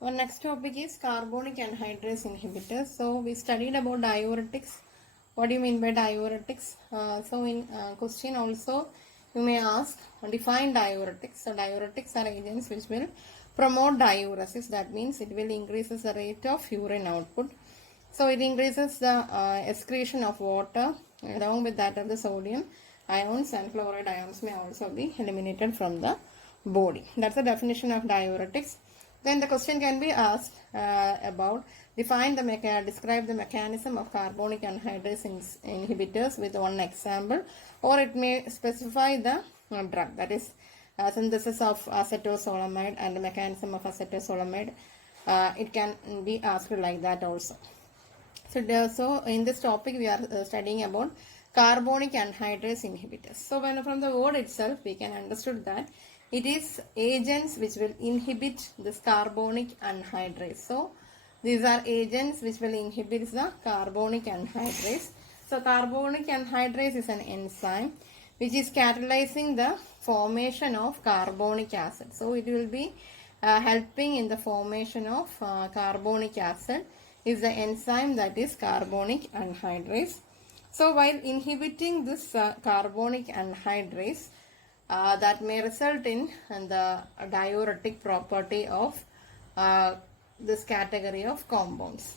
Our next topic is carbonic anhydrase inhibitors. So we studied about diuretics. What do you mean by diuretics? So in question also you may ask define diuretics. So diuretics are agents which will promote diuresis. That means it will increases the rate of urine output. So it increases the excretion of water along with that of the sodium ions and fluoride ions may also be eliminated from the body. That's the definition of diuretics. Then the question can be asked about describe the mechanism of carbonic anhydrase inhibitors with one example, or it may specify the drug, that is synthesis of acetosolamide and the mechanism of acetosolamide. It can be asked like that also. So in this topic we are studying about carbonic anhydrase inhibitors. So when from the word itself we can understood that it is agents which will inhibit this carbonic anhydrase. So these are agents which will inhibit the carbonic anhydrase. So carbonic anhydrase is an enzyme which is catalyzing the formation of carbonic acid. So it will be helping in the formation of carbonic acid is the enzyme that is carbonic anhydrase. So while inhibiting this carbonic anhydrase, that may result in the diuretic property of this category of compounds.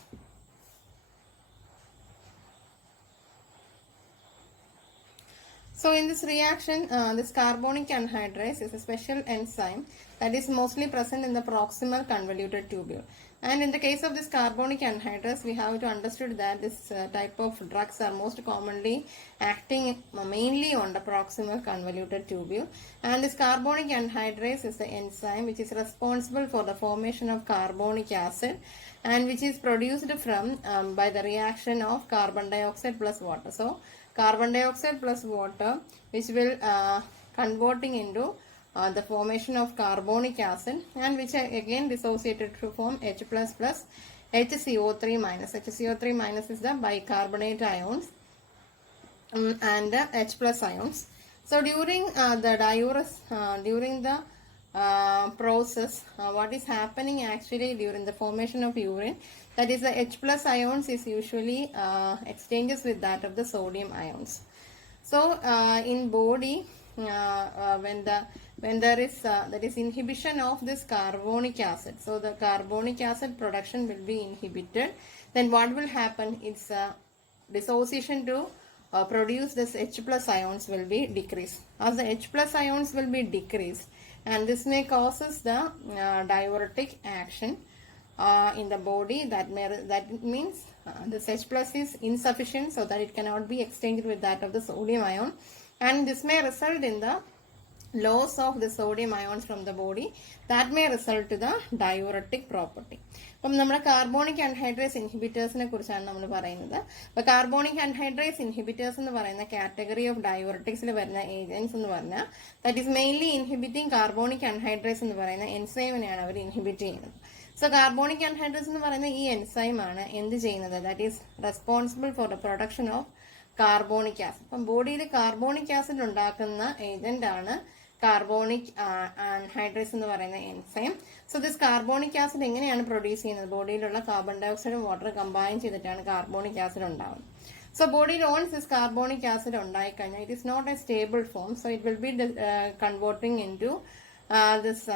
So in this reaction, this carbonic anhydrase is a special enzyme that is mostly present in the proximal convoluted tubule. And in the case of this carbonic anhydrase, we have to understood that this type of drugs are most commonly acting mainly on the proximal convoluted tubule. And this carbonic anhydrase is the enzyme which is responsible for the formation of carbonic acid and which is produced from by the reaction of carbon dioxide plus water. So carbon dioxide plus water which will converting into the formation of carbonic acid and which again dissociated to form H plus plus HCO3 minus. HCO3 minus is the bicarbonate ions and H plus ions. So during the diuresis, during the process, what is happening actually during the formation of urine, that is the H plus ions is usually exchanges with that of the sodium ions. So in body when there is that is inhibition of this carbonic acid, so the carbonic acid production will be inhibited, then what will happen is dissociation to produce this H plus ions will be decreased. As the H plus ions will be decreased, and this may causes the diuretic action in the body. That means this H plus is insufficient, so that it cannot be exchanged with that of the sodium ion, and this may result in the loss of the sodium ions from the body. That may result to the diuretic property. അപ്പം നമ്മുടെ carbonic anhydrase ഇൻഹിബിറ്റേഴ്സിനെ കുറിച്ചാണ് നമ്മൾ പറയുന്നത്. അപ്പോൾ carbonic anhydrase inhibitors എന്ന് പറയുന്ന category of ഡയോററ്റിക്സിൽ വരുന്ന agents എന്ന് പറഞ്ഞാൽ that is mainly inhibiting carbonic anhydrase എന്ന് പറയുന്ന എൻസൈമിനെയാണ് അവർ ഇൻഹിബിറ്റ് ചെയ്യുന്നത്. സോ കാർബോണിക് ആൻഹൈഡ്രേസ് എന്ന് പറയുന്ന ഈ എൻസൈമാണ് എന്ത് ചെയ്യുന്നത്, that is responsible for the production of carbonic acid. അപ്പം ബോഡിയിൽ കാർബോണിക് ആസിഡ് ഉണ്ടാക്കുന്ന ഏജന്റ് ആണ് കാർബോണിക് ആൻഹൈഡ്രേസ് എന്ന് പറയുന്ന enzyme. So this carbonic acid എങ്ങനെയാണ് പ്രൊഡ്യൂസ് ചെയ്യുന്നത്, ബോഡിയിലുള്ള കാർബൺ ഡയോക്സൈഡും വാട്ടർ കമ്പൈൻ ചെയ്തിട്ടാണ് കാർബോണിക് ആസിഡ് ഉണ്ടാവുന്നത്. സോ ബോഡിയിൽ ഓൺസ് ദിസ് കാർബോണിക് ആസിഡ് ഉണ്ടായിക്കഴിഞ്ഞാൽ it is not a stable form, so it will be converting into this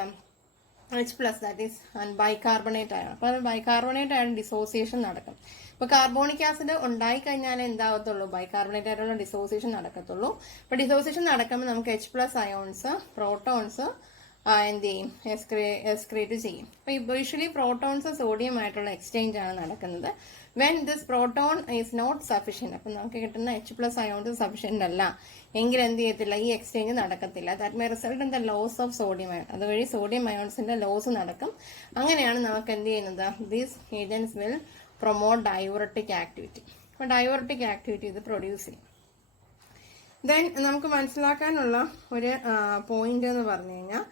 H plus, that is bicarbonate ആയാണ്. അപ്പോൾ bicarbonate ആയിട്ട് dissociation നടക്കും. ഇപ്പോൾ carbonic acid ഉണ്ടായി കഴിഞ്ഞാൽ എന്താകത്തുള്ളൂ, ബൈകാർബണേറ്റ് ആയിട്ടുള്ള ഡിസോസിയേഷൻ നടക്കത്തുള്ളൂ. അപ്പോൾ ഡിസോസിയേഷൻ നടക്കുമ്പോൾ നമുക്ക് H പ്ലസ് അയോൺസ് പ്രോട്ടോൺസ് എന്ത് ചെയ്യും, എക്സ്ക്രീറ്റ് ചെയ്യും. അപ്പോൾ യൂഷ്വലി പ്രോട്ടോൺസ് സോഡിയം ആയിട്ടുള്ള എക്സ്ചേഞ്ച് ആണ് നടക്കുന്നത്. When this proton is not sufficient, അപ്പം നമുക്ക് കിട്ടുന്ന H പ്ലസ് അയോൺസ് സഫിഷ്യന്റ് അല്ല എങ്കിൽ എന്ത് ചെയ്യത്തില്ല, ഈ എക്സ്ചേഞ്ച് നടക്കത്തില്ല. That may result in the loss of sodium ion. അതുവഴി സോഡിയം അയോൺസിന്റെ ലോസ് നടക്കും. അങ്ങനെയാണ് നമുക്ക് എന്ത് ചെയ്യുന്നത്, these agents will promote diuretic activity. അപ്പോൾ ഡയോററ്റിക് ആക്ടിവിറ്റി ഇത് പ്രൊഡ്യൂസ് ചെയ്യും. ദെൻ നമുക്ക് മനസ്സിലാക്കാനുള്ള ഒരു പോയിന്റ് എന്ന് പറഞ്ഞു കഴിഞ്ഞാൽ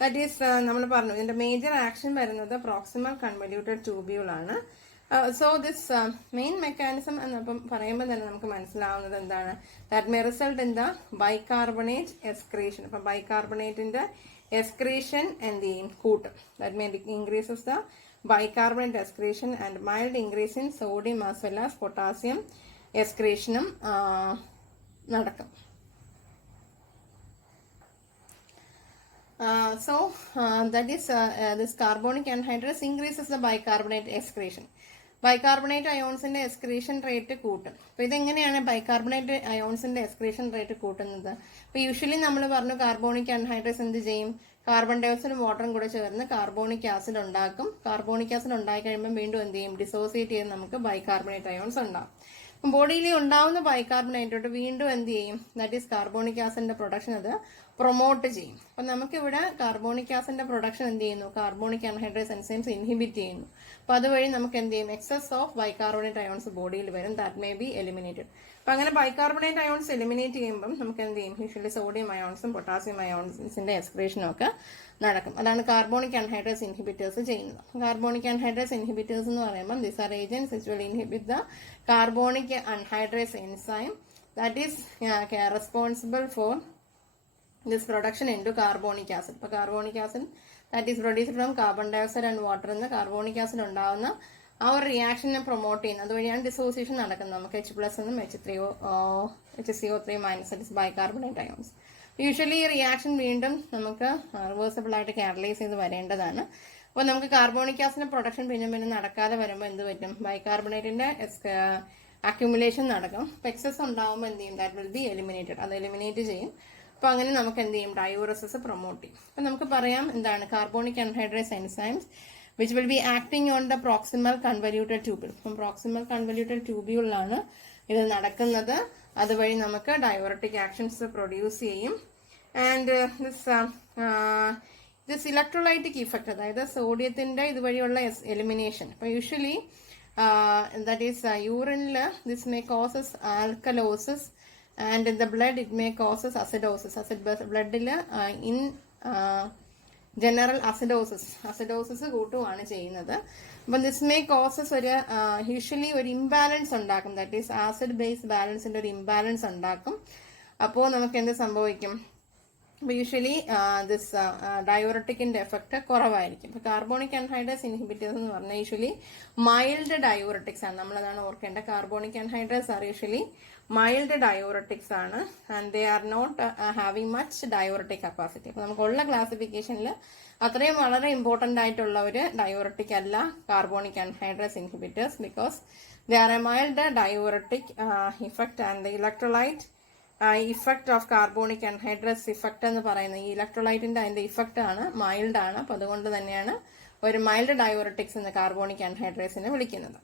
ദാറ്റ് ഈസ് നമ്മൾ പറഞ്ഞു ഇതിന്റെ മേജർ ആക്ഷൻ വരുന്നത് പ്രോക്സിമൽ കൺവല്യൂട്ടഡ് ട്യൂബ്യൂൾ ആണ്. സോ ദിസ് മെയിൻ മെക്കാനിസം എന്നപ്പം പറയുമ്പോൾ തന്നെ നമുക്ക് മനസ്സിലാവുന്നത് എന്താണ്, that may result in the bicarbonate excretion. അപ്പം ബൈകാർബണേറ്റിന്റെ excretion എന്ത് ചെയ്യും കൂട്ടും. that may increases the bicarbonate excretion and mild increase in sodium as well as potassium excretionും നടക്കും. That is this carbonic anhydrous increases the bicarbonate excretion. Bicarbonate അയോൺസിന്റെ excretion rate കൂട്ടും. അപ്പൊ ഇതെങ്ങനെയാണ് bicarbonate അയോൺസിന്റെ എക്സ്ക്രീഷൻ റേറ്റ് കൂട്ടുന്നത്? അപ്പൊ യൂഷ്വലി നമ്മൾ പറഞ്ഞു കാർബോണിക് അൺഹൈഡ്രേസ് എന്ത് ചെയ്യും, കാർബൺ ഡയോക്സൈഡും വാട്ടറും കൂടെ ചേർന്ന് കാർബോണിക് ആസിഡ് ഉണ്ടാക്കും. കാർബോണിക് ആസിഡ് ഉണ്ടായി കഴിയുമ്പോൾ വീണ്ടും എന്ത് ചെയ്യും, ഡിസോസിയേറ്റ് ചെയ്ത് നമുക്ക് ബൈകാർബണേറ്റ് അയോൺസ് ഉണ്ടാവും. ബോഡിയിൽ ഉണ്ടാവുന്ന ബൈകാർബണേറ്റോട്ട് വീണ്ടും എന്ത് ചെയ്യും, ദാറ്റ് ഈസ് കാർബോണിക് ആസിഡിന്റെ പ്രൊഡക്ഷൻ അത് പ്രൊമോട്ട് ചെയ്യും. അപ്പൊ നമുക്കിവിടെ കാർബോണിക് ആസിഡിന്റെ പ്രൊഡക്ഷൻ എന്ത് ചെയ്യുന്നു, കാർബോണിക് അൺഹൈഡ്രേസ് എൻസൈംസ് ഇൻഹിബിറ്റ് ചെയ്യുന്നു. അപ്പൊ അതുവഴി നമുക്ക് എന്ത് ചെയ്യും, എക്സസ് ഓഫ് ബൈകാർബണേറ്റ് അയോൺസ് ബോഡിയിൽ വരും. That may be eliminated. അപ്പൊ അങ്ങനെ ബൈകാർബണേറ്റ് അയോൺസ് എലിമിനേറ്റ് ചെയ്യുമ്പോൾ നമുക്ക് എന്ത് ചെയ്യും, യൂഷ്വലി സോഡിയം അയോൺസും പൊട്ടാസ്യം അയോൺസിന്റെ എക്സ്ക്രീഷനും ഒക്കെ നടക്കും. അതാണ് കാർബോണിക് അൺഹൈഡ്രേസ് ഇൻഹിബിറ്റേഴ്സ് ചെയ്യുന്നത്. കാർബോണിക് അൺഹൈഡ്രേസ് ഇൻഹിബിറ്റേഴ്സ് എന്ന് പറയുമ്പോൾ this are agents which will inhibit the carbonic anhydrous enzyme that is responsible for this production into carbonic acid. ഇപ്പോൾ carbonic acid that is produced from carbon dioxide and water എന്ന carbonic acid ഉണ്ടാവുന്ന ആ ഒരു റിയാക്ഷനെ promote ചെയ്യുന്നത്. അതുവഴിയാണ് dissociation നടക്കുന്നത്. നമുക്ക് H+ എന്നും HCO3 minus it is bicarbonate ions. Usually ഈ റിയാക്ഷൻ വീണ്ടും നമുക്ക് റിവേഴ്സിബിൾ ആയിട്ട് കാറ്റലൈസ് ചെയ്ത് വരേണ്ടതാണ്. അപ്പോൾ നമുക്ക് കാർബോണിക് ആസിഡിന്റെ പ്രൊഡക്ഷൻ പിന്നെ നടക്കാതെ വരുമ്പോൾ എന്ത് പറ്റും, ബൈകാർബണേറ്റിന്റെ അക്യുമുലേഷൻ നടക്കും. എക്സസ് ഉണ്ടാവുമ്പോൾ എന്ത് ചെയ്യും, ദാറ്റ് വിൽ ബി എലിമിനേറ്റഡ്. അത് എലിമിനേറ്റ് ചെയ്യും. അപ്പൊ അങ്ങനെ നമുക്ക് എന്ത് ചെയ്യും, ഡയൂറസിസ് പ്രൊമോട്ട് ചെയ്യും. അപ്പൊ നമുക്ക് പറയാം എന്താണ് carbonic anhydrase enzymes which will be acting on the proximal convoluted tubule. അപ്പം പ്രോക്സിമൽ കൺവല്യൂട്ടഡ് ട്യൂബ്യൂളിലാണ് ഇത് നടക്കുന്നത്. അതുവഴി നമുക്ക് ഡയോററ്റിക് ആക്ഷൻസ് പ്രൊഡ്യൂസ് ചെയ്യും. ആൻഡ് ദിസ് ഇലക്ട്രോലൈറ്റിക് ഇഫക്റ്റ്, അതായത് സോഡിയത്തിന്റെ ഇതുവഴിയുള്ള എലിമിനേഷൻ. അപ്പൊ usually that is urine this may causes alkalosis and in the blood it may causes acidosis. blood in general acidosis കൂട്ടുകയാണ് ചെയ്യുന്നത്. അപ്പം ദിസ് മേ കോസസ് ഒരു usually ഒരു ഇംബാലൻസ് ഉണ്ടാക്കും. ദാറ്റ് ഈസ് ആസിഡ് ബേസ് ബാലൻസിന്റെ ഒരു ഇംബാലൻസ് ഉണ്ടാക്കും. അപ്പോൾ നമുക്ക് എന്ത് സംഭവിക്കും, യൂഷ്വലി ദിസ് ഡയോറട്ടിക്കിന്റെ എഫക്ട് കുറവായിരിക്കും. ഇപ്പൊ കാർബോണിക് അൺഹൈഡ്രേസ് ഇൻഹിബിറ്റേഴ്സ് എന്ന് പറഞ്ഞാൽ യൂഷ്വലി മൈൽഡ് ഡയോറട്ടിക്സ് ആണ്. നമ്മളതാണ് ഓർക്കേണ്ടത്. Carbonic anhydrase are usually mild diuretics ആണ് and they are not having much diuretic capacity. അപ്പൊ നമുക്കുള്ള ക്ലാസിഫിക്കേഷനിൽ അത്രയും വളരെ ഇമ്പോർട്ടന്റ് ആയിട്ടുള്ള ഒരു ഡയോറട്ടിക് അല്ല carbonic anhydrase inhibitors, because they are a mild diuretic effect and the electrolyte effect of carbonic anhydrase effect എന്ന് പറയുന്നത് ഈ ഇലക്ട്രോലൈറ്റിന്റെ അതിന്റെ ഇഫക്ട് ആണ്, മൈൽഡ് ആണ്. അപ്പൊ അതുകൊണ്ട് തന്നെയാണ് ഒരു മൈൽഡ് ഡയോറട്ടിക്സ് എന്ന് കാർബോണിക് അൺഹൈഡ്രേസിനെ വിളിക്കുന്നത്.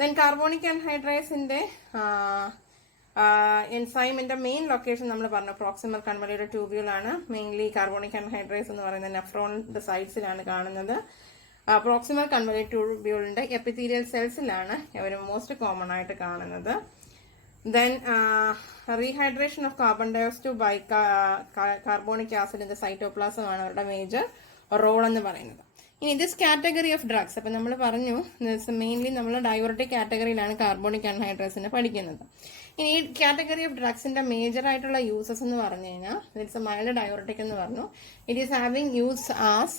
ദെൻ കാർബോണിക് അൺഹൈഡ്രേസിന്റെ എൻസൈമിന്റെ മെയിൻ ലൊക്കേഷൻ നമ്മൾ പറഞ്ഞു പ്രോക്സിമൽ കൺവല്യൂട്ടഡ് ട്യൂബ്യൂൾ ആണ്. മെയിൻലി കാർബോണിക് അൺഹൈഡ്രേസ് എന്ന് പറയുന്നത് നെഫ്രോണിന്റെ സൈഡ്സിലാണ് കാണുന്നത്. പ്രോക്സിമൽ കൺവല്യൂട്ടഡ് ട്യൂബ്യൂളിന്റെ എപ്പിത്തീരിയൽ സെൽസിലാണ് ഇവർ മോസ്റ്റ് കോമൺ ആയിട്ട് കാണുന്നത്. Then rehydration of carbon dioxide by carbonic acid in the cytoplasm ആണ് അവരുടെ മേജർ റോൾ എന്ന് പറയുന്നത്. ഇനി ദിസ് കാറ്റഗറി ഓഫ് ഡ്രഗ്സ്, അപ്പൊ നമ്മൾ പറഞ്ഞു മെയിൻലി നമ്മൾ ഡയോറട്ടിക് കാറ്റഗറിയിലാണ് കാർബോണിക് അൺഹൈഡ്രേസിനെ പഠിക്കുന്നത്. ഇനി ഈ കാറ്റഗറി ഓഫ് ഡ്രഗ്സിന്റെ മേജർ ആയിട്ടുള്ള യൂസസ് എന്ന് പറഞ്ഞു കഴിഞ്ഞാൽ ഇറ്റ്സ് എ മൈൽഡ് ഡയോറട്ടിക് എന്ന് പറഞ്ഞു. It is having use as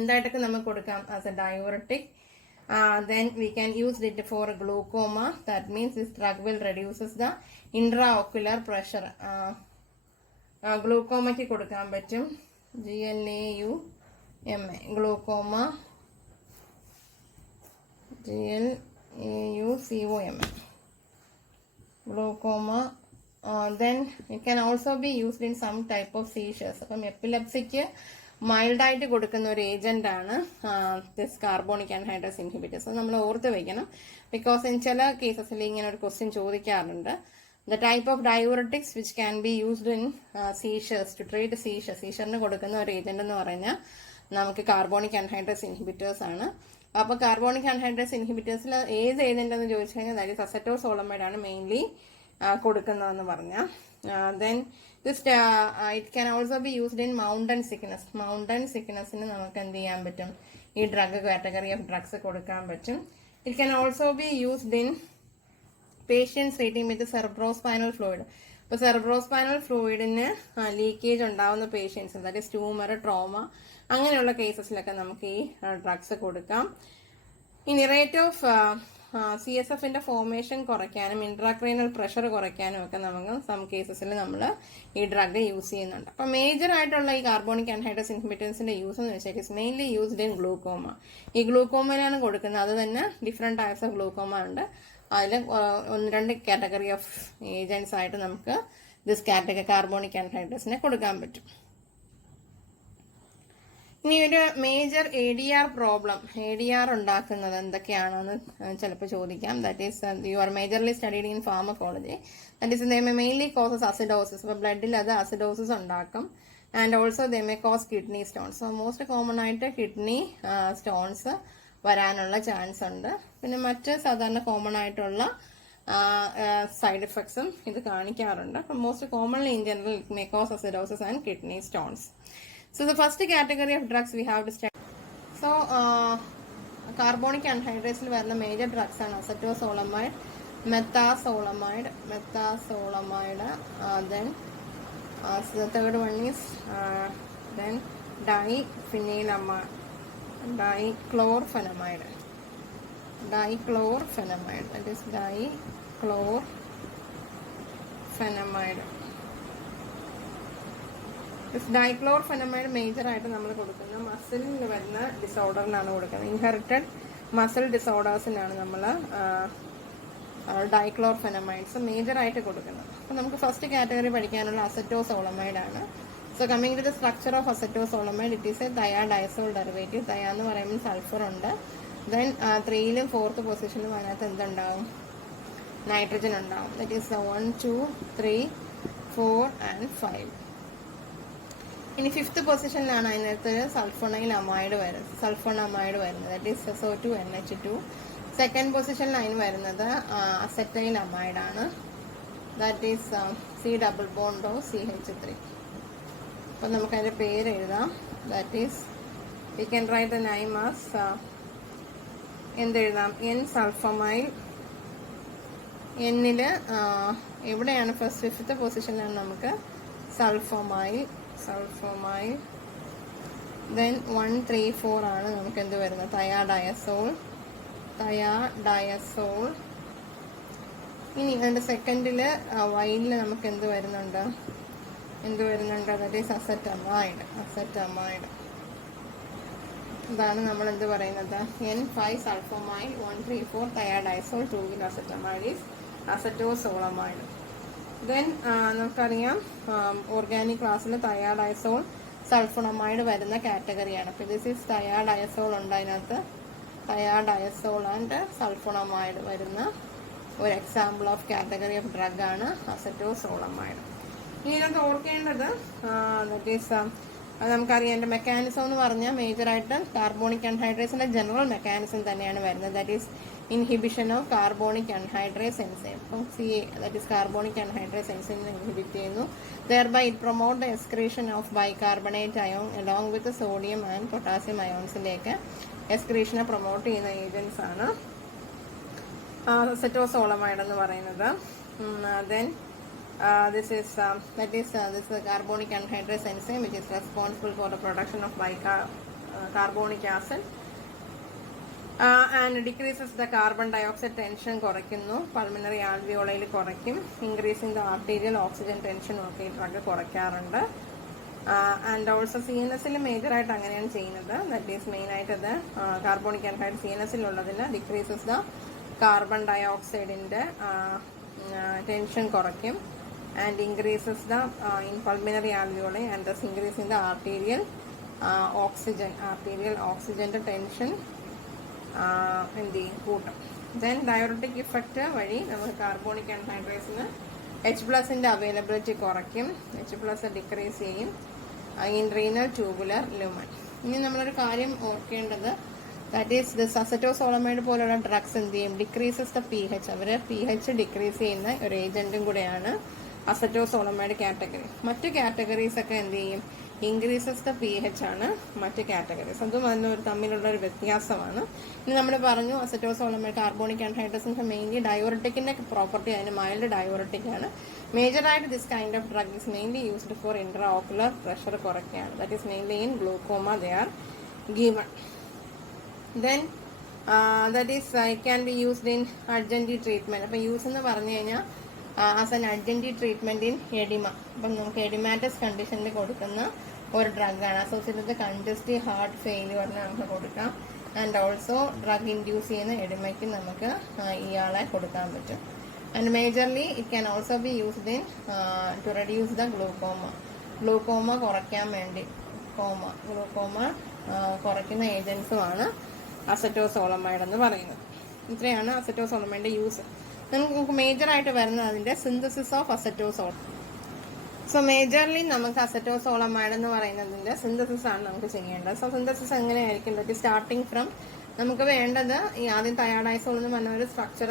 എന്തായിട്ടൊക്കെ നമുക്ക് കൊടുക്കാം, as a diuretic. Then we can use it for glaucoma. That means this drug will reduces the intraocular pressure. Glaucoma ക്ക് കൊടുക്കാൻ പറ്റും. GLAUMA glaucoma, GLAUCOMA glaucoma. Then it can also be used in some type of seizures. അപ്പം എപ്പിലെപ്സിക്ക് mild ആയിട്ട് കൊടുക്കുന്ന ഒരു agent ആണ് this carbonic anhydrase inhibitors. നമ്മൾ ഓർത്ത് വെക്കണം, ബിക്കോസ് ചില കേസസിൽ ഇങ്ങനെ ഒരു ക്വസ്റ്റ്യൻ ചോദിക്കാറുണ്ട്. The type of diuretics which can be used in seizures to treat സീഷറിന് കൊടുക്കുന്ന ഒരു ഏജന്റ് എന്ന് പറഞ്ഞാൽ നമുക്ക് കാർബോണിക് അൺഹൈഡ്രേസ് ഇൻഹിബിറ്റേഴ്സ് ആണ്. അപ്പൊ കാർബോണിക് അൺഹൈഡ്രേസ് ഇൻഹിബിറ്റേഴ്സിൽ ഏത് ഏജന്റ് എന്ന് ചോദിച്ചു കഴിഞ്ഞാൽ ദാറ്റ് ഈസ് അസറ്റോസോളമൈഡ് ആണ് മെയിൻലി കൊടുക്കുന്നതെന്ന് പറഞ്ഞാൽ. Then this it can also be used in mountain sickness. mountain sicknessന് നമുക്ക് എന്ത് ചെയ്യാൻ പറ്റും, ഈ ഡ്രഗ് കാറ്റഗറി ഓഫ് ഡ്രഗ്സ് കൊടുക്കാൻ പറ്റും. It can also be used in patients treating with cerebrospinal fluid. ഇപ്പോൾ സെറിബ്രോസ്പൈനൽ ഫ്ലൂയിഡിന് ലീക്കേജ് ഉണ്ടാവുന്ന പേഷ്യൻസ്, അതായത് ട്യൂമർ, ട്രോമ അങ്ങനെയുള്ള കേസസിലൊക്കെ നമുക്ക് ഈ ഡ്രഗ്സ് കൊടുക്കാം. ഇനി റേറ്റ് ഓഫ് CSFന്റെ ഫോർമേഷൻ കുറയ്ക്കാനും ഇൻട്രാക്രൈനൽ പ്രഷർ കുറയ്ക്കാനും ഒക്കെ നമുക്ക് സം കേസസിൽ നമ്മൾ ഈ ഡ്രഗ് യൂസ് ചെയ്യുന്നുണ്ട്. അപ്പം മേജർ ആയിട്ടുള്ള ഈ കാർബോണിക് ആൻഹൈഡ്രേസ് ഇൻഹിബിറ്റേഴ്സിന്റെ യൂസ് എന്ന് വെച്ചാൽ it's mainly used in glaucoma. ഈ ഗ്ലൂക്കോമയിലാണ് കൊടുക്കുന്നത്. അത് തന്നെ ഡിഫറെന്റ് ടൈപ്സ് ഓഫ് ഗ്ലൂക്കോമ ഉണ്ട്. അതിൽ 1-2 കാറ്റഗറി ഓഫ് ഏജൻസ് ആയിട്ട് നമുക്ക് കാർബോണിക് ആൻഹൈഡ്രേസിനെ കൊടുക്കാൻ പറ്റും. ഇനി ഒരു മേജർ ADR പ്രോബ്ലം, ADR ഉണ്ടാക്കുന്നത് എന്തൊക്കെയാണെന്ന് ചിലപ്പോൾ ചോദിക്കാം. That is you are majorly studied in pharmacology. That is they may mainly causes acidosis. അപ്പോൾ ബ്ലഡിൽ അത് അസിഡോസിസ് ഉണ്ടാക്കും. And also they may cos kidney stones. So most common ആയിട്ട് കിഡ്നി സ്റ്റോൺസ് വരാനുള്ള ചാൻസ് ഉണ്ട്. പിന്നെ മറ്റ് സാധാരണ കോമൺ ആയിട്ടുള്ള സൈഡ് എഫക്ട്സും ഇത് കാണിക്കാറുണ്ട്. അപ്പം most commonly in general it may cos acidosis and kidney stones. So the first category of drugs we have to study. So carbonic anhydrase il varna major drugs are acetozolamide, methazolamide, then so the third one is then dichlorphenamide, that is dichlorphenamide. Dichlorphenamide major ആയിട്ട് നമ്മൾ കൊടുക്കുന്നത് മസിലിന് വരുന്ന ഡിസോർഡറിനാണ് കൊടുക്കുന്നത്. Inherited muscle ഡിസോർഡേഴ്സിനാണ് നമ്മൾ ഡൈക്ലോർഫെനമൈഡ്സ് major ആയിട്ട് കൊടുക്കുന്നത്. അപ്പോൾ നമുക്ക് ഫസ്റ്റ് കാറ്റഗറി പഠിക്കാനുള്ള അസറ്റോസോളമൈഡ് ആണ്. So coming to the structure of acetazolamide, it is a thiadiazole derivative. Thia എന്ന് പറയുമ്പോൾ സൾഫർ ഉണ്ട്. ദെൻ 3rd 4th പൊസിഷനിലും അതിനകത്ത് എന്തുണ്ടാവും? നൈട്രജൻ ഉണ്ടാവും. That is 1, 2, 3, 4 and 5. ഇനി 5th പൊസിഷനിലാണ് അതിനകത്ത് സൾഫോണൈൽ അമൈഡ് വരുന്നത്. That is SO2NH2. 2nd പൊസിഷനിൽ അതിന് വരുന്നത് അസറ്റൈൽ അമൈഡ് ആണ്. That is C+CH3. അപ്പം നമുക്കതിൻ്റെ പേര് എഴുതാം. That is we can write the name as എന്തെഴുതാം? N sulphamyl. എന്നിൽ എവിടെയാണ് ഫസ്റ്റ് 5th പൊസിഷനിലാണ് നമുക്ക് സൾഫമൈൽ. ദെൻ 1, 3, 4 ആണ് നമുക്ക് എന്ത് വരുന്നത്? തയാഡയസോൾ. ഇനി അതിൻ്റെ സെക്കൻഡില് വൈലിൽ നമുക്ക് എന്ത് വരുന്നുണ്ട്? That is acetamide. ഇതാണ് നമ്മൾ എന്ത് പറയുന്നത്? N5 sulphamyl, 1, 3, 4 thiadiazole, 2 acetamide is acetazolamide. Then നമുക്കറിയാം ഓർഗാനിക് ക്ലാസ്സിൽ തയാഡയസോൾ സൾഫോണമൈഡ് വരുന്ന കാറ്റഗറിയാണ്. അപ്പോൾ ദിസ് ഈസ് തയാഡയസോൾ ഉണ്ട് അതിനകത്ത്. തയാഡയസോൾ ആൻഡ് സൾഫോണമൈഡ് വരുന്ന ഒരു example of category of drug ആണ് അസറ്റോസോളമൈഡ്. ഇനി ഇതിനകത്ത് ഓർക്കേണ്ടത് ദാറ്റ് ഈസ് നമുക്കറിയാം എൻ്റെ മെക്കാനിസം എന്ന് പറഞ്ഞാൽ മേജറായിട്ട് കാർബോണിക് അൺഹൈഡ്രേസിൻ്റെ ജനറൽ മെക്കാനിസം തന്നെയാണ് വരുന്നത്. That is inhibition of carbonic anhydrase enzyme. അപ്പം ദാറ്റ് ഈസ് കാർബോണിക് അൺഹൈഡ്രേസ് എൻസൈമിനെ ഇൻഹിബിറ്റ് ചെയ്യുന്നു. Thereby it promote the excretion of bicarbonate ion along with the sodium and potassium ionsിലേക്ക് എക്സ്ക്രീഷനെ പ്രൊമോട്ട് ചെയ്യുന്ന ഏജൻസ് ആണ് അസറ്റോസോളമൈഡ് എന്ന് പറയുന്നത്. Then this is the carbonic anhydrase enzyme which is responsible for the production of carbonic acid and decreases the carbon dioxide tension കുറയ്ക്കുന്നു. Pulmonary ആൽവിയോളയിൽ കുറയ്ക്കും. Increasing the arterial oxygen tension ഒക്കെ ഈ drug കുറയ്ക്കാറുണ്ട്. And also CNS മേജറായിട്ട് അങ്ങനെയാണ് ചെയ്യുന്നത്. That ഈസ് മെയിനായിട്ട് അത് carbonic anhydrase CNS decreases the carbon ഡയോക്സൈഡിൻ്റെ ടെൻഷൻ കുറയ്ക്കും. And increases the in pulmonary alveoli and thus increasing the arterial oxygen tension എന്ത് ചെയ്യും? കൂട്ടും. ദെൻ ഡയോറിറ്റിക് ഇഫക്റ്റ് വഴി നമുക്ക് കാർബോണിക് ആൻഹൈഡ്രേസിന് H+ന്റെ അവൈലബിലിറ്റി കുറയ്ക്കും. H+ ഡിക്രീസ് ചെയ്യും ഇൻ റീനൽ ട്യൂബുലർ ലുമൻ. ഇനി നമ്മളൊരു കാര്യം ഓർക്കേണ്ടത് ദാറ്റ് ഈസ് ദിസ് അസറ്റോസോളമൈഡ് പോലുള്ള ഡ്രഗ്സ് എന്ത് ചെയ്യും? Decreases the pH. അവർ pH ഡിക്രീസ് ചെയ്യുന്ന ഒരു ഏജന്റും കൂടെയാണ് അസറ്റോസോളമൈഡ് കാറ്റഗറി. മറ്റു കാറ്റഗറീസ് ഒക്കെ എന്ത് ചെയ്യും? ഇൻക്രീസസ് ദ pH ആണ് മറ്റ് കാറ്റഗറീസ്. അതും അതിനൊരു തമ്മിലുള്ള ഒരു വ്യത്യാസമാണ്. ഇനി നമ്മൾ പറഞ്ഞു അസറ്റോസോളമൈഡ് കാർബോണിക് ആൻഹൈഡ്രസിൻസ് മെയിൻലി ഡയോററ്റിക്കിന്റെ പ്രോപ്പർട്ടി അതിന് മൈൽഡ് ഡയോററ്റിക് ആണ്. മേജറായിട്ട് this kind of drug is mainly used for intraocular pressure കുറയ്ക്കുകയാണ്. That is mainly in glaucoma they are given. Then that is it can be used in adjunctive treatment. അപ്പം use എന്ന് പറഞ്ഞു കഴിഞ്ഞാൽ as an adjunctive treatment in oedema. അപ്പം നമുക്ക് oedematous കണ്ടീഷനിൽ കൊടുക്കുന്ന ഒരു ഡ്രഗാണ്. അസോസിയേറ്റഡ് കൺജസ്റ്റീവ് ഹാർട്ട് ഫെയിലിയറിന് നമുക്ക് കൊടുക്കാം. ആൻഡ് ഓൾസോ ഡ്രഗ് ഇൻഡ്യൂസ് ചെയ്യുന്ന എഡിമയ്ക്ക് നമുക്ക് ഇയാളെ കൊടുക്കാൻ പറ്റും. And majorly it can also be used in to reduce the glaucoma. Glaucoma കുറയ്ക്കാൻ വേണ്ടി ഗ്ലൂക്കോമ കുറയ്ക്കുന്ന ഏജൻസുമാണ് അസറ്റോസോളമൈഡ് എന്ന് പറയുന്നത്. ഇത്രയാണ് അസറ്റോസോളമൈഡിന്റെ യൂസ്. നമുക്ക് മേജറായിട്ട് വരുന്നത് അതിന്റെ സിന്തസിസ് ഓഫ് അസറ്റോസോൾ. സോ മേജർലി നമുക്ക് അസറ്റോസോളമൈഡ് എന്ന് പറയുന്നതിന്റെ സിന്തസിസ് ആണ് നമുക്ക് ചെയ്യേണ്ടത്. സോ സിന്തസിസ് എങ്ങനെയായിരിക്കും? സ്റ്റാർട്ടിങ് ഫ്രം നമുക്ക് വേണ്ടത് ഈ ആദ്യം തയാഡൈസോൾ എന്ന് പറഞ്ഞ ഒരു സ്ട്രക്ചർ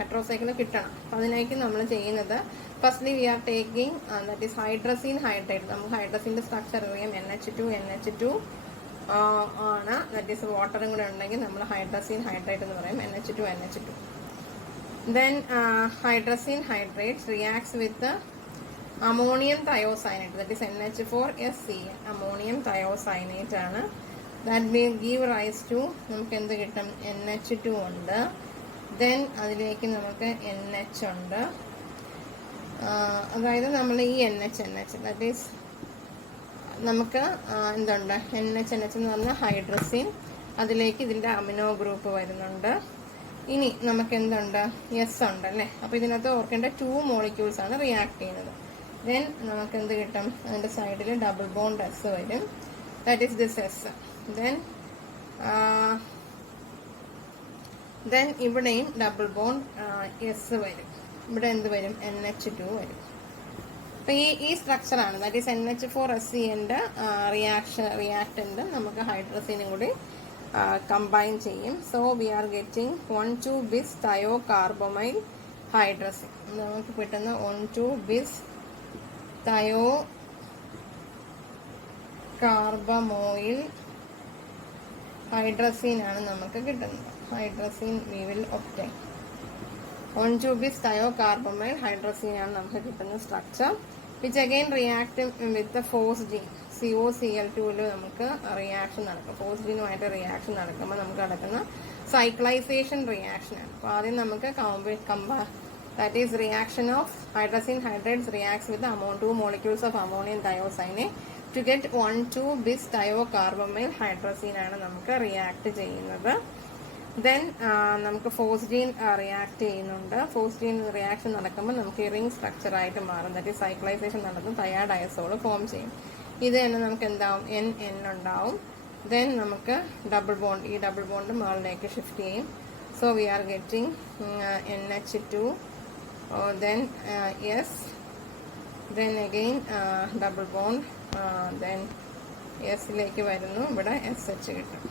ഹെട്രോസൈക്കിൾ കിട്ടണം. അപ്പൊ അതിനായിരിക്കും നമ്മൾ ചെയ്യുന്നത് firstly we are taking that is hydrazine hydrate. നമുക്ക് ഹൈഡ്രസീന്റെ സ്ട്രക്ചർ അറിയാം, NH2 ആണ്. ദാറ്റ് ഈസ് വാട്ടറും കൂടെ ഉണ്ടെങ്കിൽ നമ്മൾ ഹൈഡ്രസീൻ ഹൈഡ്രേറ്റ് എന്ന് പറയും, NH2. Then hydrazine hydrates reacts with the ammonium thiocyanate, that is NH4SCN. Ammonium thiocyanate ആണ്. That will give rise to നമുക്ക് എന്ത് കിട്ടും? NH2 ഉണ്ട്. Then അതിലേക്ക് നമുക്ക് NH ഉണ്ട്. അതായത് നമ്മൾ ഈ NH that is നമുക്ക് എന്തുണ്ട്? NH എന്ന് പറഞ്ഞാൽ ഹൈഡ്രസീൻ, അതിലേക്ക് ഇതിന്റെ അമിനോ ഗ്രൂപ്പ് വരുന്നുണ്ട്. ഇനി നമുക്ക് എന്തുണ്ട്? എസ് ഉണ്ട് അല്ലേ. അപ്പൊ ഇതിനകത്ത് ഓർക്കേണ്ട 2 മോളിക്യൂൾസ് ആണ് റിയാക്ട് ചെയ്യുന്നത്. ദെൻ നമുക്ക് എന്ത് കിട്ടും? അതിന്റെ സൈഡിൽ ഡബിൾ ബോണ്ട് എസ് വരും, that is this S. Then ഇവിടെയും ഡബിൾ ബോണ്ട് എസ് വരും. ഇവിടെ എന്ത് വരും? NH2 വരും. അപ്പൊ ഈ സ്ട്രക്ചറാണ്, ദാറ്റ് ഈസ് NH4SCന്റെ റിയാക്ടന്റ് നമുക്ക് ഹൈഡ്രസീനും കൂടി combine ചെയ്യും. So we are getting 1,2-bis thiocarbamyl hydrazine. നമുക്ക് കിട്ടുന്ന 1,2-bis thiocarbamyl hydrazine ആണ് നമുക്ക് കിട്ടുന്നത്. Hydrazine we will obtain 1,2-bis thiocarbamyl hydrazine ആണ് നമുക്ക് കിട്ടുന്ന structure, which again react with the phosgene. COCl2 നമുക്ക് റിയാക്ഷൻ നടക്കും. ഫോസ്ജിനുമായിട്ട് റിയാക്ഷൻ നടക്കുമ്പോൾ നമുക്ക് നടക്കുന്ന സൈക്ലൈസേഷൻ റിയാക്ഷൻ ആണ്. അപ്പോൾ ആദ്യം നമുക്ക് that is reaction of hydrazine hydrates reacts with the 2 molecules of ammonium thiocyanate to get 1,2-bis thiocarbamyl hydrazine ആണ് നമുക്ക് റിയാക്ട് ചെയ്യുന്നത്. ദെൻ നമുക്ക് ഫോസ്ജീൻ റിയാക്ട് ചെയ്യുന്നുണ്ട്. ഫോസ്ജീൻ റിയാക്ഷൻ നടക്കുമ്പോൾ നമുക്ക് റിംഗ് സ്ട്രക്ചർ ആയിട്ട് മാറും. ദാറ്റ് ഈസ് സൈക്ലൈസേഷൻ നടന്ന് തയാഡയസോൾ ഫോം ചെയ്യും. ഇത് തന്നെ നമുക്ക് എന്താവും? NN ഉണ്ടാവും. ദെൻ നമുക്ക് ഡബിൾ ബോണ്ട്, ഈ ഡബിൾ ബോണ്ട് മുകളിലേക്ക് ഷിഫ്റ്റ് ചെയ്യും. So we are getting NH2, then S, then again double bond, then എസിലേക്ക് വരുന്നു, ഇവിടെ SH കിട്ടും.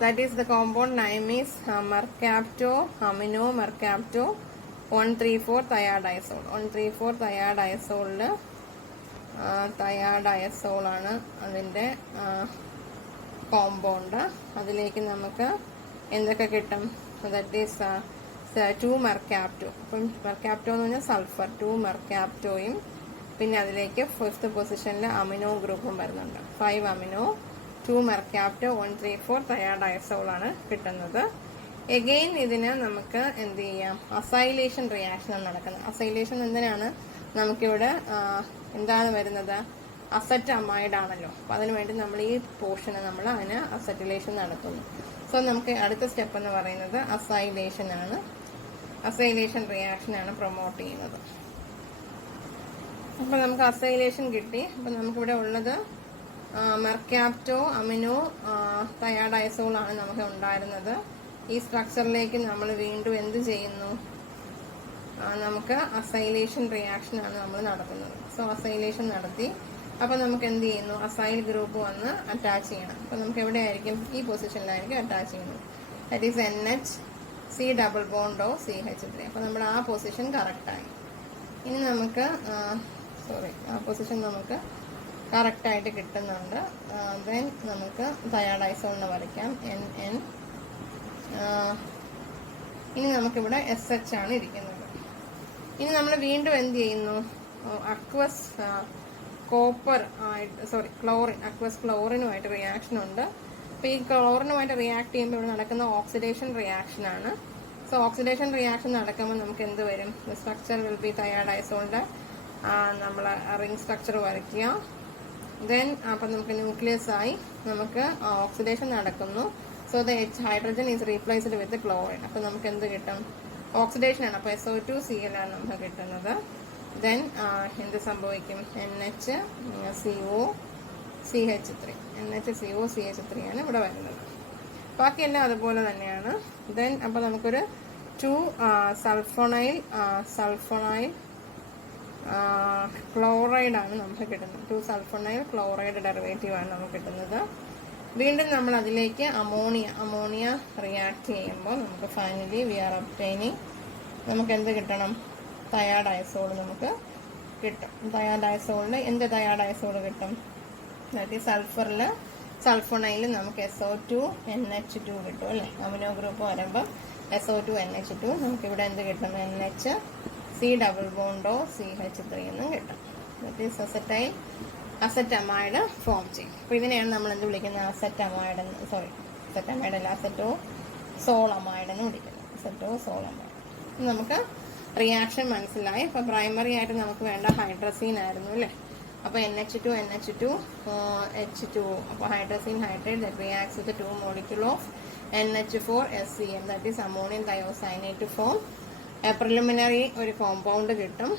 That is the compound name is mercapto-amino mercapto 134 thiadisol. 134 thiadisol thiadisol ആണ് അതിൻ്റെ കോമ്പൗണ്ട്. അതിലേക്ക് നമുക്ക് എന്തൊക്കെ കിട്ടും? That is 2 mercapto. അപ്പം മെർക്കാപ്റ്റോ എന്ന് പറഞ്ഞാൽ സൾഫർ, 2 mercaptoയും പിന്നെ അതിലേക്ക് ഫസ്റ്റ് പൊസിഷനിൽ അമിനോ ഗ്രൂപ്പും വരുന്നുണ്ട്. 5 amino, 2 mercapto, 134 thiadisol ആണ് കിട്ടുന്നത്. എഗെയിൻ ഇതിന് നമുക്ക് എന്ത് ചെയ്യാം? അസൈലേഷൻ റിയാക്ഷൻ ആണ് നടക്കുന്നത്. അസൈലേഷൻ എന്തിനാണ്? നമുക്കിവിടെ എന്താണ് വരുന്നത്? അസറ്റമൈഡ് ആണല്ലോ. അപ്പൊ അതിനുവേണ്ടി നമ്മൾ ഈ പോർഷന് നമ്മൾ അതിന് അസറ്റിലേഷൻ നടത്തുന്നു. സോ നമുക്ക് അടുത്ത സ്റ്റെപ്പ് എന്ന് പറയുന്നത് അസൈലേഷൻ ആണ്. അസൈലേഷൻ റിയാക്ഷൻ ആണ് പ്രൊമോട്ട് ചെയ്യുന്നത്. അപ്പൊ നമുക്ക് അസൈലേഷൻ കിട്ടി. അപ്പൊ നമുക്കിവിടെ ഉള്ളത് മെർക്കാപ്റ്റോ അമിനോ തയാഡൈസോൾ ആണ് നമുക്ക് ഉണ്ടായിരുന്നത്. ഈ സ്ട്രക്ചറിലേക്ക് നമ്മൾ വീണ്ടും എന്ത് ചെയ്യുന്നു? നമുക്ക് അസൈലേഷൻ റിയാക്ഷൻ ആണ് നമ്മൾ നടത്തുന്നത്. സോ അസൈലേഷൻ നടത്തി. അപ്പൊ നമുക്ക് എന്ത് ചെയ്യുന്നു? അസൈൽ ഗ്രൂപ്പ് വന്ന് അറ്റാച്ച് ചെയ്യണം. അപ്പൊ നമുക്ക് എവിടെയായിരിക്കും? ഈ പൊസിഷനിലായിരിക്കും അറ്റാച്ച് ചെയ്യുന്നത്. That is NHC double bond O CH3. അപ്പൊ നമ്മുടെ ആ പൊസിഷൻ കറക്റ്റായി. ഇനി നമുക്ക് ആ പൊസിഷൻ നമുക്ക് കറക്റ്റായിട്ട് കിട്ടുന്നുണ്ട്. ദെൻ നമുക്ക് തയാഡൈസോളിനെ വരയ്ക്കാം. NN. ഇനി നമുക്കിവിടെ SH ആണ് ഇരിക്കുന്നത്. ഇനി നമ്മൾ വീണ്ടും എന്ത് ചെയ്യുന്നു? അക്വസ് കോപ്പർ ആയിട്ട് ക്ലോറിൻ, അക്വസ് ക്ലോറിനുമായിട്ട് റിയാക്ഷൻ ഉണ്ട്. അപ്പോൾ ഈ ക്ലോറിനുമായിട്ട് റിയാക്ട് ചെയ്യുമ്പോൾ ഇവിടെ നടക്കുന്ന ഓക്സിഡേഷൻ റിയാക്ഷൻ ആണ്. സോ ഓക്സിഡേഷൻ റിയാക്ഷൻ നടക്കുമ്പോൾ നമുക്ക് എന്ത് വരും? ദ സ്ട്രക്ചർ വിൽ ബി തയാഡൈസോളിൻ്റെ നമ്മൾ റിംഗ് സ്ട്രക്ചർ വരയ്ക്കുക. ദെൻ അപ്പം നമുക്ക് ന്യൂക്ലിയസ് ആയി നമുക്ക് ഓക്സിഡേഷൻ നടക്കുന്നു. So the hydrogen is replaced with chlorine. അപ്പം നമുക്ക് എന്ത് കിട്ടും? ഓക്സിഡേഷൻ ആണ്. അപ്പോൾ SO2Cl ആണ് നമുക്ക് കിട്ടുന്നത്. ദെൻ എന്ത് സംഭവിക്കും? NHCO CH3. NHCO CH3 ആണ് ഇവിടെ വരുന്നത്. ബാക്കിയെല്ലാം അതുപോലെ തന്നെയാണ്. ദെൻ അപ്പോൾ നമുക്കൊരു 2 സൾഫോണൈൽ ക്ലോറൈഡ് ആണ് നമുക്ക് കിട്ടുന്നത്. 2 സൾഫോണൈൽ ക്ലോറൈഡ് ഡെറിവേറ്റീവ് ആണ് നമുക്ക് കിട്ടുന്നത്. വീണ്ടും നമ്മൾ അതിലേക്ക് അമോണിയ റിയാക്ട് ചെയ്യുമ്പോൾ നമുക്ക് ഫൈനലി വി ആർ ഒബ്റ്റൈനിങ് നമുക്ക് എന്ത് കിട്ടണം? തയാഡൈസോൾ നമുക്ക് കിട്ടും. തയാഡൈസോളിന് എന്ത് തയാഡൈസോൾ കിട്ടും? അതായത് സൾഫറിൽ സൾഫോണൈൽ നമുക്ക് SO2 NH2 കിട്ടും അല്ലേ? അമിനോ ഗ്രൂപ്പ് വരുമ്പോൾ SO2 NH2 നമുക്കിവിടെ എന്ത് കിട്ടും? NHC ഡബിൾ ബോണ്ടോ CH3 എന്നും കിട്ടും. ദാറ്റ് ഈസ് അസറ്റമൈഡ് ഫോം ചെയ്യും. അപ്പോൾ ഇതിനെയാണ് നമ്മൾ എന്ത് വിളിക്കുന്നത്? അസറ്റമൈഡ് അല്ല, അസറ്റോസോളമൈഡ് എന്ന് വിളിക്കുന്നത്. അസറ്റോസോളമൈഡ്. നമുക്ക് റിയാക്ഷൻ മനസ്സിലായി. അപ്പോൾ പ്രൈമറി ആയിട്ട് നമുക്ക് വേണ്ട ഹൈഡ്രസീൻ ആയിരുന്നു അല്ലേ? അപ്പോൾ NH2 H2. അപ്പോൾ hydrazine hydrate that reacts with the 2 molecule of NH4SCl, that is ammonium thiocyanate to form preliminary ഒരു കോമ്പൗണ്ട് കിട്ടും.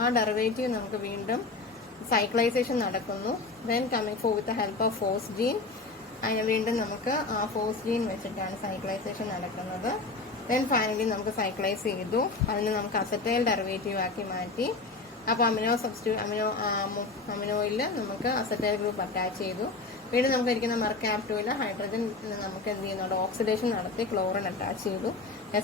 ആ ഡെറിവേറ്റീവ് നമുക്ക് വീണ്ടും സൈക്ലൈസേഷൻ നടക്കുന്നു. Then coming with the help of phosgene, അതിന് വീണ്ടും നമുക്ക് ആ ഫോഴ്സ് ജീൻ വെച്ചിട്ടാണ് സൈക്ലൈസേഷൻ നടക്കുന്നത്. ദെൻ ഫൈനലി നമുക്ക് സൈക്ലൈസ് ചെയ്തു. അതിന് നമുക്ക് അസറ്റൈൽ ഡെറിവേറ്റീവ് ആക്കി മാറ്റി. അപ്പോൾ അമിനോയിൽ നമുക്ക് അസറ്റൈൽ ഗ്രൂപ്പ് അറ്റാച്ച് ചെയ്തു. വീണ്ടും നമുക്ക് ഇരിക്കുന്ന മെർക്കാപ്റ്റോയിൽ ഹൈഡ്രജൻ നമുക്ക് എന്ത് ചെയ്യുന്നുണ്ട്? ഓക്സിഡേഷൻ നടത്തി ക്ലോറിൻ അറ്റാച്ച് ചെയ്തു.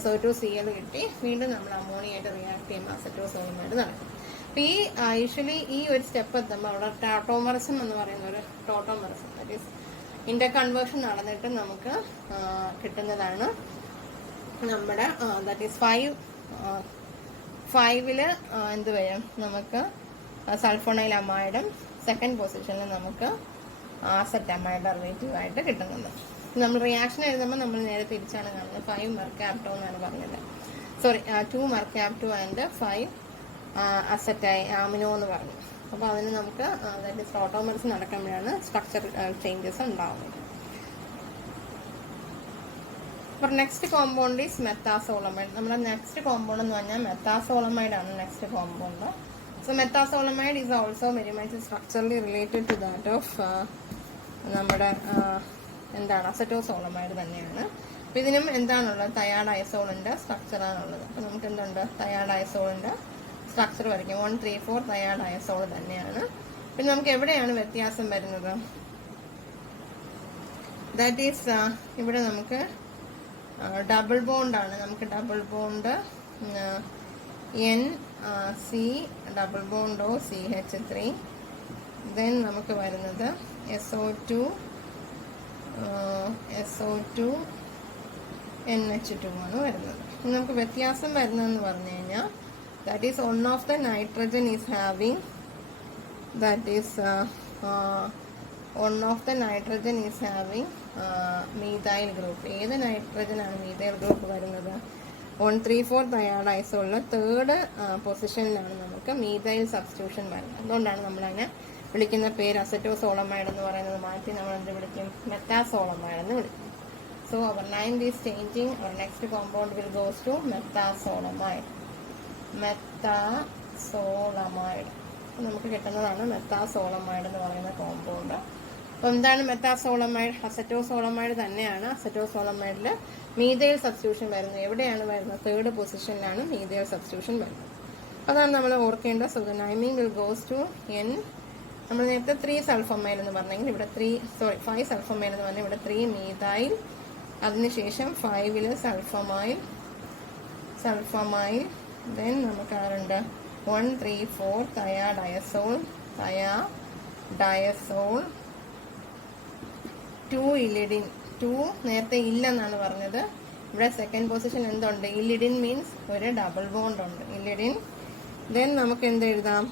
SO2Cl കിട്ടി. വീണ്ടും നമ്മൾ അമോണിയായിട്ട് റിയാക്ട് ചെയ്യുമ്പോൾ അസറ്റോസോളുമായിട്ട് നടക്കും. അപ്പോൾ ഈ യൂഷ്വലി ഈ ഒരു സ്റ്റെപ്പ് എത്തുമ്പോൾ അവിടെ ടാട്ടോമറിസം എന്ന് പറയുന്ന ഒരു ടോട്ടോമറിസം, ദാറ്റ് ഈസ് ഇന്റർ കൺവേർഷൻ നടന്നിട്ട് നമുക്ക് കിട്ടുന്നതാണ് നമ്മുടെ ദാറ്റ് ഈസ് 5ല് എന്ത് വരും? നമുക്ക് സൾഫോണൈൽ അമൈഡും സെക്കൻഡ് പൊസിഷനിൽ നമുക്ക് അസറ്റമൈഡ് ഡെറിവേറ്റീവ് ആയിട്ട് കിട്ടുന്നുണ്ട്. നമ്മൾ റിയാക്ഷൻ എഴുതുമ്പോൾ നമ്മൾ നേരെ തിരിച്ചാണ് കാണുന്നത്. 5 മെർക്കാപ്റ്റോ എന്നാണ് പറഞ്ഞത്. 2 മെർക്കാപ്റ്റോ ആൻഡ് 5 അമിനോ എന്ന് പറഞ്ഞു. അപ്പോൾ അതിന് നമുക്ക് അതായത് ടോട്ടോമറിസം നടക്കുമ്പോഴാണ് സ്ട്രക്ചർ ചേഞ്ചസ് ഉണ്ടാവുന്നത്. അപ്പോൾ നെക്സ്റ്റ് കോമ്പൗണ്ട് ഈസ് മെത്താസോളമൈഡ്. നമ്മുടെ നെക്സ്റ്റ് കോമ്പൗണ്ട് എന്ന് പറഞ്ഞാൽ മെത്താസോളമൈഡ് ആണ് next compound. So methazolamide is also very much structurally related to that of നമ്മുടെ എന്താണ് അസറ്റോസോളമൈഡ് തന്നെയാണ്. അപ്പോൾ ഇതിനും എന്താണുള്ളത്? തയാഡൈസോളിൻ്റെ സ്ട്രക്ചറാണുള്ളത്. അപ്പോൾ നമുക്ക് എന്തുണ്ട്? തയാഡൈസോളിൻ്റെ സ്ട്രക്ചർ വരയ്ക്കും. 1, 3, 4 തയാഡൈസോൾ തന്നെയാണ്. പിന്നെ നമുക്ക് എവിടെയാണ് വ്യത്യാസം വരുന്നത്? ദാറ്റ് ഈസ് ഇവിടെ നമുക്ക് ഡബിൾ ബോണ്ടാണ്. നമുക്ക് double bond NC double bond O CH3. Then നമുക്ക് വരുന്നത് SO2 NH2 ആണ് വരുന്നത്. നമുക്ക് വ്യത്യാസം വരുന്നതെന്ന് പറഞ്ഞു കഴിഞ്ഞാൽ that is one of the nitrogen is having methyl group. ഏത് നൈട്രജൻ ആണ് മീഥൈൽ ഗ്രൂപ്പ് വരുന്നത്? 1, 3, 4 തയാഡൈസോളിലെ 3rd പൊസിഷനിലാണ് നമുക്ക് മീഥൈൽ സബ്സ്റ്റിറ്റ്യൂഷൻ വരുന്നത്. അതുകൊണ്ടാണ് നമ്മളതിനെ വിളിക്കുന്ന പേര് അസറ്റോസോളമൈഡ് എന്ന് പറയുന്നത് മാറ്റി നമ്മൾ എന്ത് വിളിക്കും? മെത്താസോളമൈഡ് എന്ന് വിളിക്കും. So our name is changing. Our next compound will goes to methazolamide. നമുക്ക് കിട്ടുന്നതാണ് മെത്താസോളമൈഡ് എന്ന് പറയുന്ന കോമ്പൗണ്ട്. അപ്പോൾ എന്താണ് മെത്താസോളമൈഡ്? അസറ്റോസോളമൈഡ് തന്നെയാണ്. അസറ്റോസോളമൈഡിൽ മീഥൈൽ സബ്സ്റ്റിറ്റ്യൂഷൻ വരുന്നത് എവിടെയാണ് വരുന്നത്? 3rd പൊസിഷനിലാണ് മീഥൈൽ സബ്സ്റ്റിറ്റ്യൂഷൻ വരുന്നത്. അതാണ് നമ്മൾ ഓർക്കേണ്ട. So the naming will goes to N. നമ്മൾ നേരത്തെ 3 സൾഫമൈൽ എന്ന് പറഞ്ഞെങ്കിൽ ഇവിടെ 5 സൾഫമൈൽ എന്ന് പറഞ്ഞാൽ ഇവിടെ 3 മീഥൈൽ, അതിനുശേഷം 5ൽ സൾഫമൈൽ. ദെൻ നമുക്ക് ആരുണ്ട്? 1, 3, 4 തയാഡൈസോൾ, ഡയസോൾ 2 ഇലിഡിൻ. 2 നേരത്തെ ഇല്ലെന്നാണ് പറഞ്ഞത്. ഇവിടെ സെക്കൻഡ് പൊസിഷൻ എന്തുണ്ട്? ഇലിഡിൻ മീൻസ് ഒരു ഡബിൾ ബോണ്ട് ഉണ്ട്, ഇലിഡിൻ. ദെൻ നമുക്ക് എന്ത് എഴുതാം?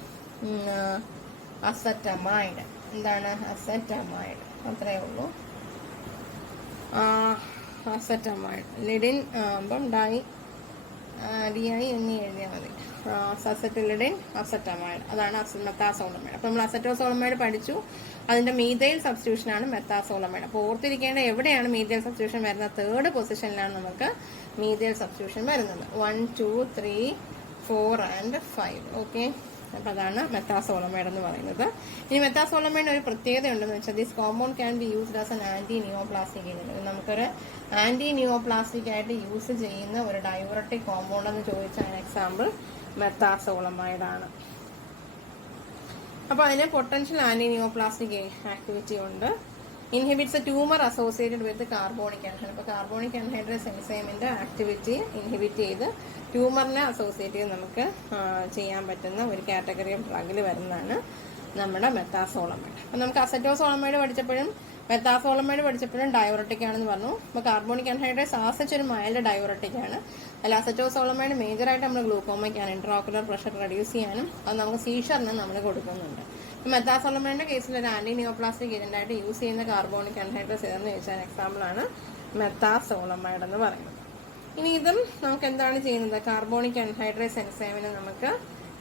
അസറ്റമൈഡ്. എന്താണ്? അസറ്റമൈഡ്. അത്രയേ ഉള്ളൂ. അസറ്റമൈഡ്. ലിഡിൻ ആകുമ്പം ഡി ഐ എന്ന് എഴുതിയാൽ മതി. അസറ്റിലിഡിൻ അസറ്റമൈഡ്, അതാണ് മെത്താസോളമൈഡ്. അപ്പോൾ നമ്മൾ അസറ്റോസോളമൈഡ് പഠിച്ചു, അതിന്റെ മീഥൈൽ സബ്സ്റ്റിറ്റ്യൂഷൻ ആണ് മെത്താസോളമൈഡ്. അപ്പോൾ ഓർത്തിരിക്കേണ്ട എവിടെയാണ് മീഥൈൽ സബ്സ്റ്റിറ്റ്യൂഷൻ വരുന്നത്? തേർഡ് പൊസിഷനിലാണ് നമുക്ക് മീഥൈൽ സബ്സ്റ്റിറ്റ്യൂഷൻ വരുന്നത്. 1, 2, 3, 4 and 5. ഓക്കെ, അപ്പോൾ അതാണ് മെത്താസോളമൈഡ് എന്ന് പറയുന്നത്. ഇനി മെത്താസോളമൈഡിന് ഒരു പ്രത്യേകത ഉണ്ടെന്ന് വെച്ചാൽ this compound can be used as an anti neoplastic agent. നമുക്കൊരു ആന്റി നിയോപ്ലാസ്റ്റിക് ആയിട്ട് യൂസ് ചെയ്യുന്ന ഒരു ഡയൂറട്ടിക് കോമ്പൗണ്ട് എന്ന് ചോദിച്ചാൽ എക്സാമ്പിൾ മെത്താസോളമൈഡ് ആണ്. അപ്പോൾ അതിന് പൊട്ടൻഷ്യൽ ആന്റി നിയോപ്ലാസ്റ്റിക് ആക്ടിവിറ്റി ഉണ്ട്. Inhibits A tumour associated with carbonic anhydrase. അപ്പോൾ കാർബോണിക് ആൻഹൈഡ്രേസ് എൻസൈമിന്റെ ആക്ടിവിറ്റി ഇൻഹിബിറ്റ് ചെയ്ത് ട്യൂമറിനെ അസോസിയേറ്റ് ചെയ്ത് നമുക്ക് ചെയ്യാൻ പറ്റുന്ന ഒരു കാറ്റഗറി ഓഫ് ഡ്രഗിൽ വരുന്നതാണ് നമ്മുടെ മെത്താസോളമൈഡ്. അപ്പം നമുക്ക് അസറ്റോസോളമൈഡ് പഠിച്ചപ്പോഴും മെത്താസോളമൈഡ് പഠിച്ചപ്പോഴും ഡയോറട്ടിക് ആണെന്ന് പറഞ്ഞു. അപ്പോൾ കാർബോണിക് ആൻഹൈഡ്രേസ് ആസച്ച് ഒരു മൈൽഡ് ഡയോറട്ടിക് ആണ്. അല്ല, അസറ്റോസോളമൈഡ് മേജറായിട്ട് നമ്മൾ ഗ്ലൂക്കോമയ്ക്കാണ് ഇൻട്രാഓക്കുലർ പ്രഷർ റെഡ്യൂസ് ചെയ്യാനും അത് നമുക്ക് സീഷറിന് നമ്മൾ കൊടുക്കുന്നുണ്ട്. മെത്താസോളമൈഡിന്റെ കേസിൽ ഒരു ആന്റി നിയോപ്ലാസ്റ്റിക് ഏജന്റായിട്ട് യൂസ് ചെയ്യുന്ന കാർബോണിക് ആൻഹൈഡ്രേസ് ഏതെന്ന് ചോദിച്ചാൽ എക്സാമ്പിൾ ആണ് മെത്താസോളമൈഡ് എന്ന് പറയുന്നത്. ഇനി ഇതും നമുക്ക് എന്താണ് ചെയ്യുന്നത്? കാർബോണിക് ആൻഹൈഡ്രേസ് എൻസൈമിനെ നമുക്ക്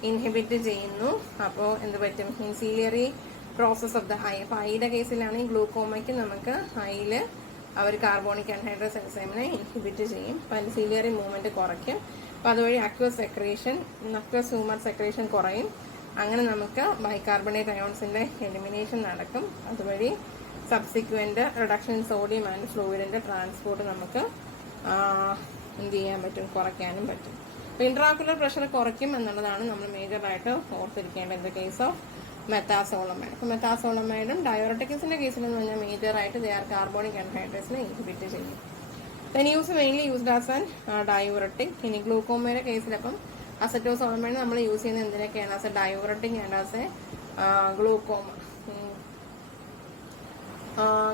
ഇൻഹിബിറ്റ് ചെയ്യുന്നു. അപ്പോൾ എന്ത് പറ്റും? ഇൻസീലിയറി പ്രോസസ് ഓഫ് ദ ഐ. അപ്പോൾ ഐയുടെ കേസിലാണെങ്കിൽ ഗ്ലൂക്കോമയ്ക്ക് നമുക്ക് ഐയിൽ അവർ കാർബോണിക് ആൻഹൈഡ്രേസ് എൻസൈമിനെ ഇൻഹിബിറ്റ് ചെയ്യും. അപ്പോൾ ഇൻസീലിയറി മൂവ്മെന്റ് കുറയ്ക്കും. അപ്പോൾ അതുവഴി അക്വസ് ഹ്യൂമർ സെക്രീഷൻ കുറയും. അങ്ങനെ നമുക്ക് ബൈകാർബണേറ്റ് അയോൺസിന്റെ എലിമിനേഷൻ നടക്കും. അതുവഴി subsequent reduction in sodium and ഫ്ലൂയിഡിന്റെ ട്രാൻസ്പോർട്ട് നമുക്ക് എന്ത് ചെയ്യാൻ പറ്റും? കുറയ്ക്കാനും പറ്റും. അപ്പോൾ ഇൻട്രാക്കുലർ പ്രഷർ കുറയ്ക്കും എന്നുള്ളതാണ് നമ്മൾ മേജറായിട്ട് ഓർത്തിരിക്കേണ്ടത് in the case of methazolamide. അപ്പോൾ മെത്താസോളമൈഡും ഡയോറട്ടിക്സിന്റെ കേസിലെന്ന് പറഞ്ഞാൽ മേജറായിട്ട് ദേ ആർ കാർബോണിക് ആൻഹൈഡ്രേസിനെ ഇൻഹിബിറ്റ് ചെയ്യും. Then mainly used as an diuretic. ഇനി ഗ്ലൂക്കോമയുടെ കേസിലപ്പം അസറ്റോസോളമൈഡ് നമ്മൾ യൂസ് ചെയ്യുന്നത് എന്തിനൊക്കെയാണ്? As a diuretic and as a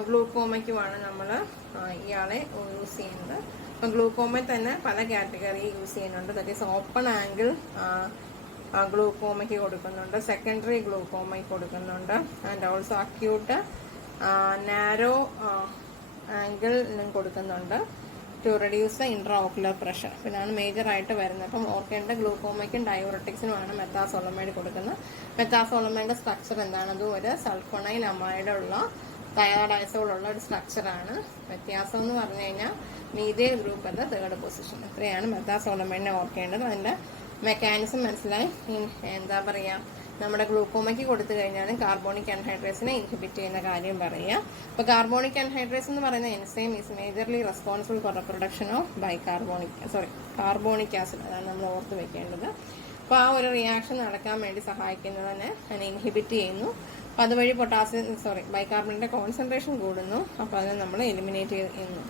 ഗ്ലൂക്കോമയ്ക്കുമാണ് നമ്മൾ ഇയാളെ യൂസ് ചെയ്യുന്നത്. അപ്പം ഗ്ലൂക്കോമയിൽ തന്നെ പല കാറ്റഗറി യൂസ് ചെയ്യുന്നുണ്ട്. ദാറ്റ് ഈസ് ഓപ്പൺ ആംഗിൾ ഗ്ലൂക്കോമയ്ക്ക് കൊടുക്കുന്നുണ്ട്, സെക്കൻഡറി ഗ്ലൂക്കോമയ്ക്ക് കൊടുക്കുന്നുണ്ട്, ആൻഡ് ഓൾസോ അക്യൂട്ട് നാരോ ആംഗിളിനും കൊടുക്കുന്നുണ്ട് to reduce the intraocular pressure. ഇതാണ് മേജറായിട്ട് വരുന്നത്. അപ്പം ഓർക്കേണ്ട ഗ്ലൂക്കോമയ്ക്കും ഡയോറട്ടിക്സിനുമാണ് മെത്താസോളമൈഡ് കൊടുക്കുന്നത്. മെത്താസോളമൈഡിന്റെ സ്ട്രക്ചർ എന്താണ്? അത് ഒരു സൾഫോണൈൽ അമൈഡുള്ള തൈറോഡൈസോളുള്ള ഒരു സ്ട്രക്ചറാണ്. വ്യത്യാസം എന്ന് പറഞ്ഞു കഴിഞ്ഞാൽ മീഥൈൽ ഗ്രൂപ്പ് എന്ന തേർഡ് പൊസിഷൻ. ഇത്രയാണ് മെത്താസോളമൈഡിനെ ഓർക്കേണ്ടത്. അതിന്റെ മെക്കാനിസം മനസ്സിലായി. എന്താ പറയുക, നമ്മുടെ ഗ്ലൂക്കോമയ്ക്ക് കൊടുത്തു കഴിഞ്ഞാലും കാർബോണിക് ആൻഹൈഡ്രേസിനെ ഇൻഹിബിറ്റ് ചെയ്യുന്ന കാര്യം പറയുക. അപ്പോൾ കാർബോണിക് ആൻഹൈഡ്രേസ് എന്ന് പറയുന്ന enzyme is majorly responsible for the production of carbonic acid. അതാണ് നമ്മൾ ഓർത്ത് വെക്കേണ്ടത്. അപ്പോൾ ആ ഒരു റിയാക്ഷൻ നടക്കാൻ വേണ്ടി സഹായിക്കുന്നതിനെ അതിനെ ഇൻഹിബിറ്റ് ചെയ്യുന്നു. അപ്പോൾ അതുവഴി ബൈകാർബണേറ്റിന്റെ കോൺസെൻട്രേഷൻ കൂടുന്നു. അപ്പോൾ അതിനെ നമ്മൾ എലിമിനേറ്റ് ചെയ്യുന്നു.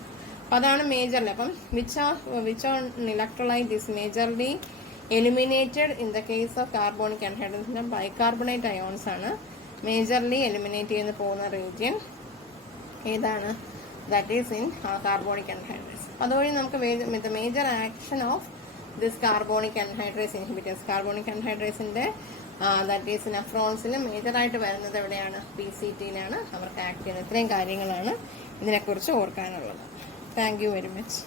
അപ്പോൾ അതാണ് മേജർലി. അപ്പം which on electrolyte is majorly eliminated in the case of carbonic anhydrous. Bicarbonate ions ആണ് മേജർലി എലിമിനേറ്റ് ചെയ്യുന്ന പോകുന്ന റീജിയൻ ഏതാണ്? That is in carbonic anhydrase. അതുവഴി നമുക്ക് major action of this carbonic anhydrase inhibitors. Carbonic ആൻഹൈഡ്രേസിന്റെ that is നെഫ്രോൺസിൽ മേജറായിട്ട് വരുന്നത് എവിടെയാണ്? PCT-യിലാണ് അവർക്ക് ആക്ട് ചെയ്യുന്നത്. ഇത്രയും കാര്യങ്ങളാണ് ഇതിനെക്കുറിച്ച് ഓർക്കാനുള്ളത്. Thank you very much.